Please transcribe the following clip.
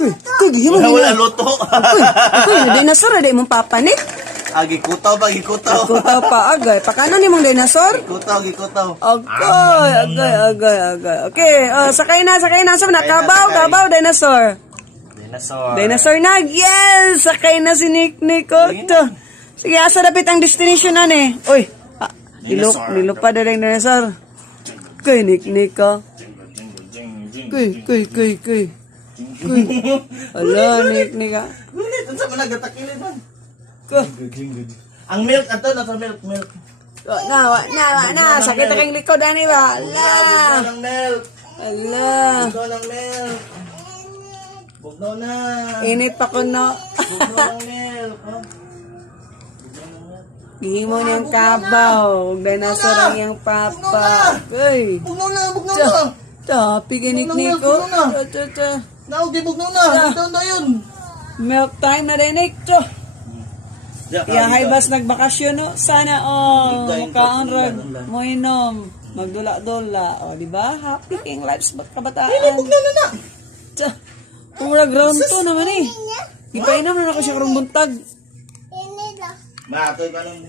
Kuy, gihimo Wala luto. Kuy, na dinosaur na mong papanit. Gikutaw ba? Gikutaw. Kutaw pa agay. Pakano ni mong dinosaur? Gikutaw. Agay. Okay, sakay na. So, kabaw, dinosaur. Dinosaur na. Yes! Sakay na si Nick. Sige, asa dapit ang destination na ni? Uy, nilupad na lang dinosaur. Kuy, Nick, ka. Kuy. Ala, Nick, ka. Ngunit, ang sama nagatakilin man. Kuy. Ang milk, ato, nasa milk. Na. Sakit aking likod, ani ba? Ala. Bugnaw ng milk. Bugnaw na. Init pa ko, no. Bugnaw ng milk. Gihimo niyang kabaw. Dinosaur ang iyang papa. Uy. Bugnaw na. Tapi ginik niko. Di bugnaw na. Bugnaw na yun. Milk time na din ito. Haybas nagbakasyon, no? Sana, mukhaan rag mo inom. Magdula-dula. Di ba? Happy king lives kabataan. Bugnaw na. Murag round to naman eh. Ipainom na ako siya karong buntag. Matoy ka lang.